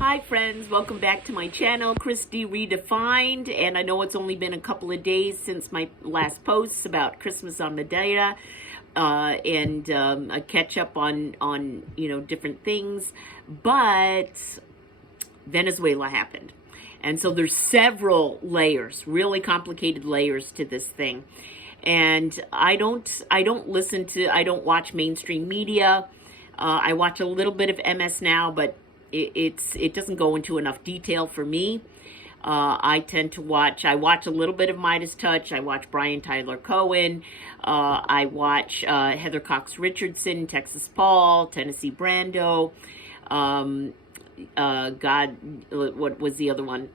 Hi friends, welcome back to my channel, Christy Redefined, and I know it's only been a couple of days since my last posts about Christmas on Madeira, and a catch up on different things, but Venezuela happened. And so there's several layers, really complicated layers to this thing. And I don't watch mainstream media. I watch a little bit of MS Now, but it doesn't go into enough detail for me. I watch a little bit of Midas Touch. I watch Brian Tyler Cohen. I watch Heather Cox Richardson, Texas Paul, Tennessee Brando. What was the other one?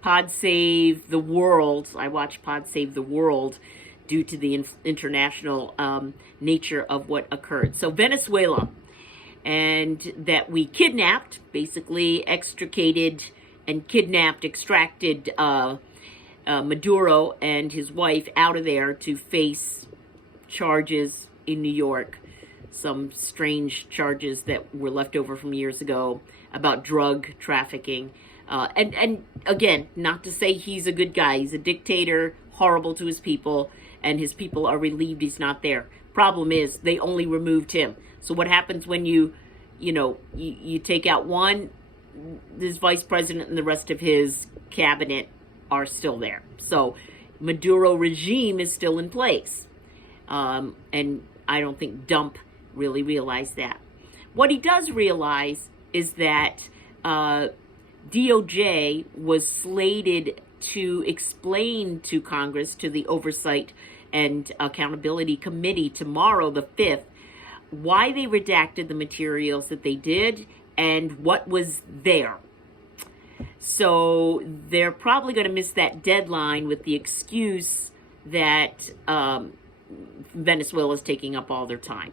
Pod Save the World. I watch Pod Save the World due to the international nature of what occurred. So Venezuela. And that we kidnapped, basically extracted, extracted Maduro and his wife out of there to face charges in New York, some strange charges that were left over from years ago about drug trafficking. And again, not to say he's a good guy. He's a dictator, horrible to his people, and his people are relieved he's not there. Problem is, they only removed him. So what happens when you take out one, this vice president and the rest of his cabinet are still there. So Maduro regime is still in place. And I don't think Dump really realized that. What he does realize is that DOJ was slated to explain to Congress, to the Oversight and Accountability Committee tomorrow, the 5th, why they redacted the materials that they did and what was there. So they're probably going to miss that deadline with the excuse that Venezuela is taking up all their time.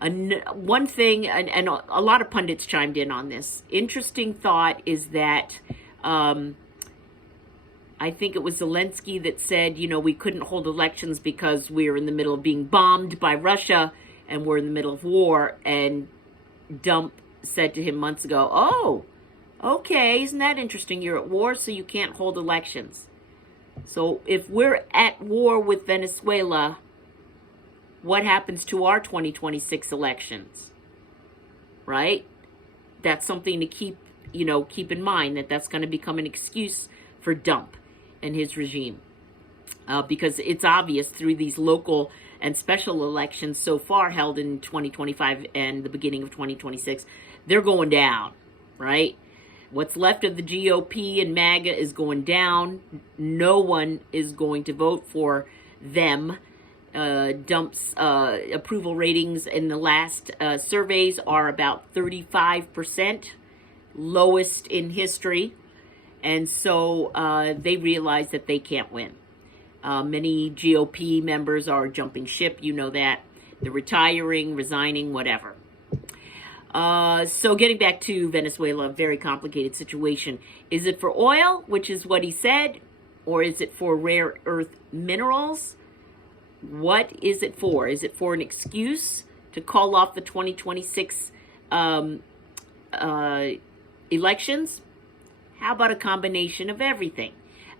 One thing, and a lot of pundits chimed in on this, interesting thought is that I think it was Zelensky that said, we couldn't hold elections because we're in the middle of being bombed by Russia and we're in the middle of war. And Dump said to him months ago, oh, okay, isn't that interesting? You're at war, so you can't hold elections. So if we're at war with Venezuela, what happens to our 2026 elections? Right? That's something to keep in mind, that's going to become an excuse for Dump and his regime. Because it's obvious through these local and special elections so far held in 2025 and the beginning of 2026, they're going down, right? What's left of the GOP and MAGA is going down. No one is going to vote for them. Dump's approval ratings in the last surveys are about 35%, lowest in history. And so they realize that they can't win. Many GOP members are jumping ship, that. They're retiring, resigning, whatever. So getting back to Venezuela, a very complicated situation. Is it for oil, which is what he said, or is it for rare earth minerals? What is it for? Is it for an excuse to call off the 2026 elections? How about a combination of everything?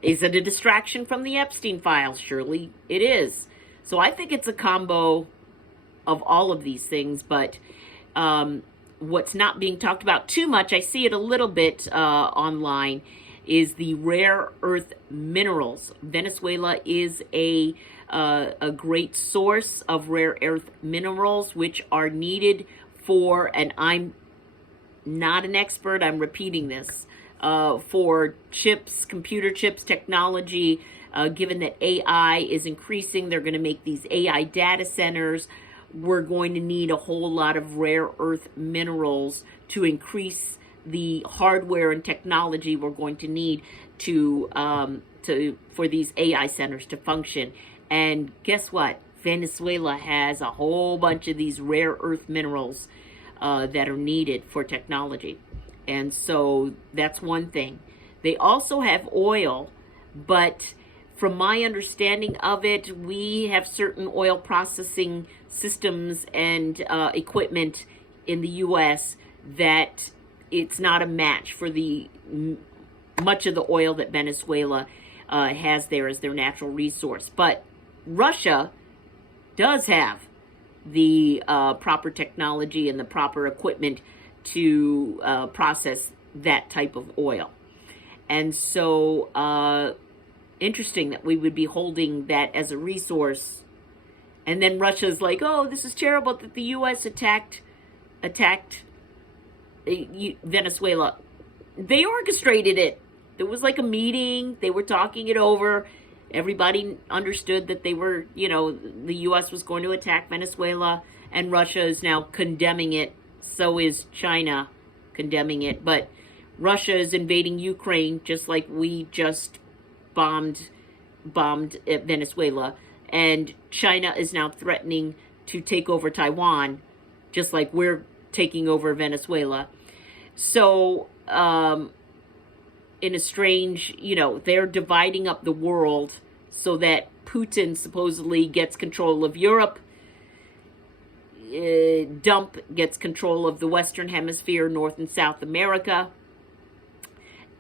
Is it a distraction from the Epstein files? Surely it is. So I think it's a combo of all of these things, but what's not being talked about too much, I see it a little bit online, is the rare earth minerals. Venezuela is a great source of rare earth minerals, which are needed for, and I'm not an expert, I'm repeating this, for chips, computer chips, technology. Given that AI is increasing, they're going to make these AI data centers. We're going to need a whole lot of rare earth minerals to increase the hardware and technology we're going to need for these AI centers to function. And guess what? Venezuela has a whole bunch of these rare earth minerals that are needed for technology. And so that's one thing. They also have oil, but from my understanding of it, we have certain oil processing systems and equipment in the U.S. that it's not a match for the much of the oil that Venezuela has there as their natural resource. But Russia does have the proper technology and the proper equipment to process that type of oil. And so interesting that we would be holding that as a resource. And then Russia's like, oh, this is terrible that the U.S. attacked Venezuela. They orchestrated it. There was like a meeting. They were talking it over. Everybody understood that they were, the U.S. was going to attack Venezuela, and Russia is now condemning it. So is China condemning it. But Russia is invading Ukraine just like we just bombed Venezuela. And China is now threatening to take over Taiwan, just like we're taking over Venezuela. So, in a strange, they're dividing up the world so that Putin supposedly gets control of Europe, Dump gets control of the Western Hemisphere, North and South America,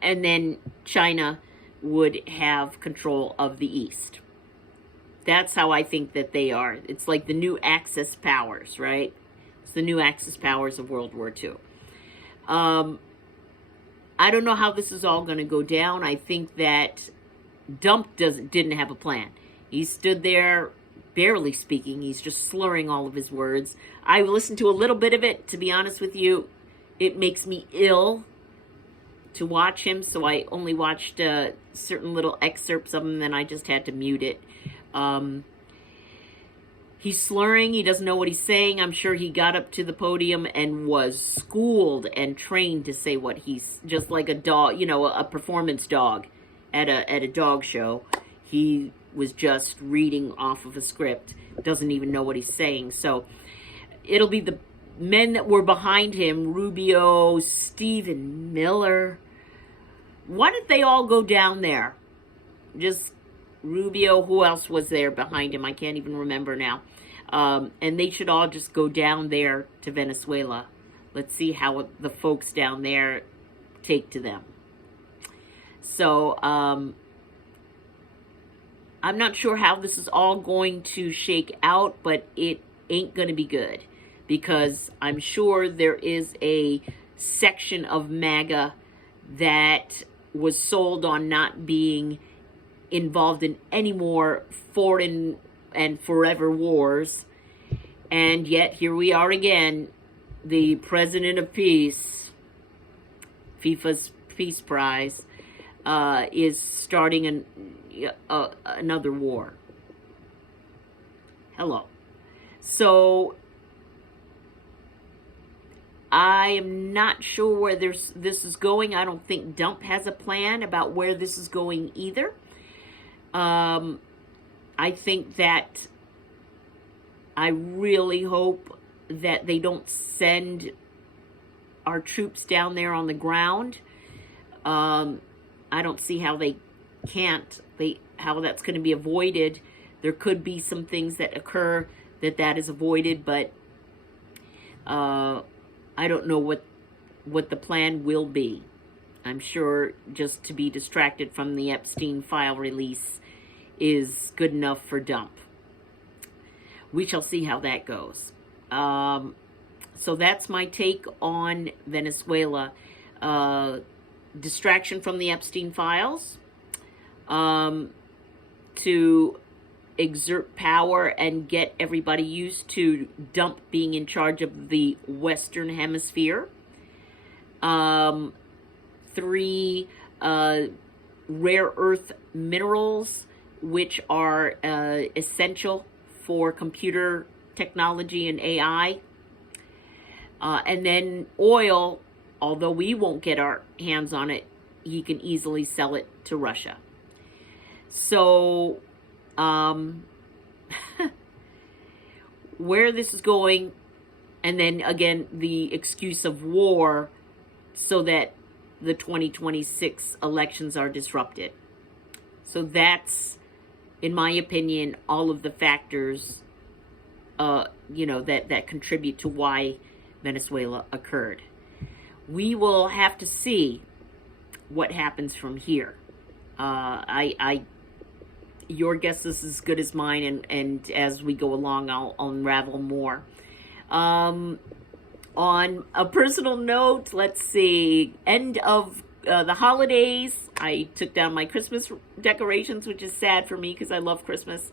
and then China would have control of the East. That's how I think that they are. It's like the new Axis powers, right? It's the new Axis powers of World War II. I don't know how this is all going to go down. I think that Dump didn't have a plan. He stood there barely speaking. He's just slurring all of his words. I listened to a little bit of it. To be honest with you, it makes me ill to watch him. So I only watched certain little excerpts of him, then I just had to mute it. He's slurring. He doesn't know what he's saying. I'm sure he got up to the podium and was schooled and trained to say what he's, just like a dog, a performance dog at a dog show. He was just reading off of a script. Doesn't even know what he's saying. So it'll be the men that were behind him, Rubio, Stephen Miller. Why did they all go down there? Just Rubio, who else was there behind him? I can't even remember now. And they should all just go down there to Venezuela. Let's see how the folks down there take to them. So, I'm not sure how this is all going to shake out, but it ain't going to be good. Because I'm sure there is a section of MAGA that was sold on not being involved in any more foreign and forever wars. And yet here we are again, the President of Peace, FIFA's Peace Prize, is starting another war. Hello. So I am not sure where this is going. I don't think Dump has a plan about where this is going either. I think that I really hope that they don't send our troops down there on the ground. I don't see how they can't, how that's going to be avoided. There could be some things that occur that is avoided, but I don't know what the plan will be. I'm sure just to be distracted from the Epstein file release is good enough for Dump. We shall see how that goes. So that's my take on Venezuela. Distraction from the Epstein files, to exert power and get everybody used to Dump being in charge of the Western Hemisphere. 3, rare earth minerals, which are essential for computer technology and AI. And then oil, although we won't get our hands on it, he can easily sell it to Russia. So, where this is going, and then again, the excuse of war so that the 2026 elections are disrupted. So that's, in my opinion, all of the factors, that contribute to why Venezuela occurred. we will have to see what happens from here. Your guess is as good as mine, and as we go along, I'll unravel more. On a personal note, let's see, end of the holidays, I took down my Christmas decorations, which is sad for me because I love Christmas.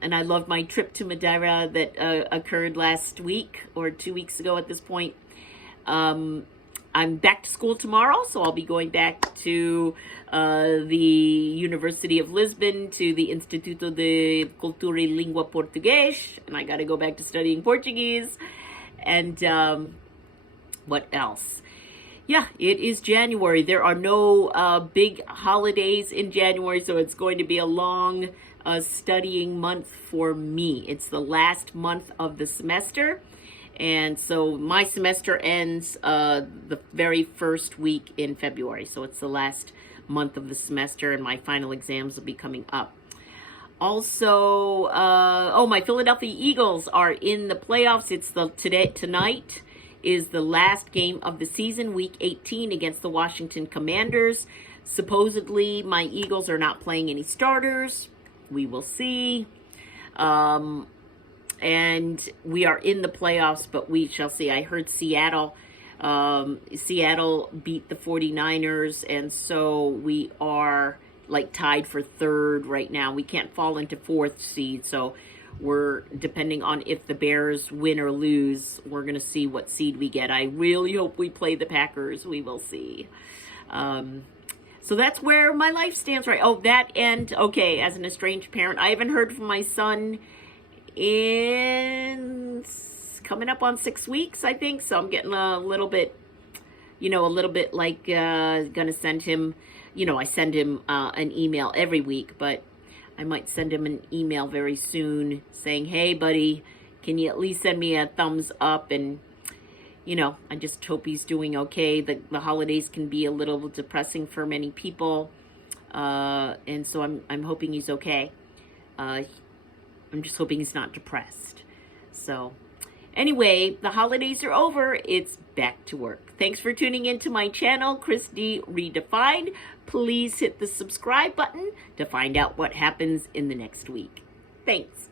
And I love my trip to Madeira that occurred last week or 2 weeks ago at this point. I'm back to school tomorrow, so I'll be going back to the University of Lisbon, to the Instituto de Cultura e Língua Português, and I got to go back to studying Portuguese. And what else? Yeah, it is January. There are no big holidays in January, so it's going to be a long studying month for me. It's the last month of the semester, and so my semester ends the very first week in February. So it's the last month of the semester, and my final exams will be coming up. Also, my Philadelphia Eagles are in the playoffs. It's tonight is the last game of the season, week 18, against the Washington Commanders. Supposedly, my Eagles are not playing any starters. We will see. And we are in the playoffs, but we shall see. I heard Seattle beat the 49ers, and so we are like tied for third right now. We can't fall into fourth seed, so we're depending on if the Bears win or lose, we're going to see what seed we get. I really hope we play the Packers. We will see. So that's where my life stands right. Oh, that and, okay, as an estranged parent, I haven't heard from my son in coming up on 6 weeks, I think. So I'm getting a little bit like gonna send him, I send him an email every week, but I might send him an email very soon saying, hey, buddy, can you at least send me a thumbs up? And, I just hope he's doing okay. The holidays can be a little depressing for many people. And so I'm hoping he's okay. I'm just hoping he's not depressed. So anyway, the holidays are over. It's back to work. Thanks for tuning into my channel, Chris D Redefined. Please hit the subscribe button to find out what happens in the next week. Thanks.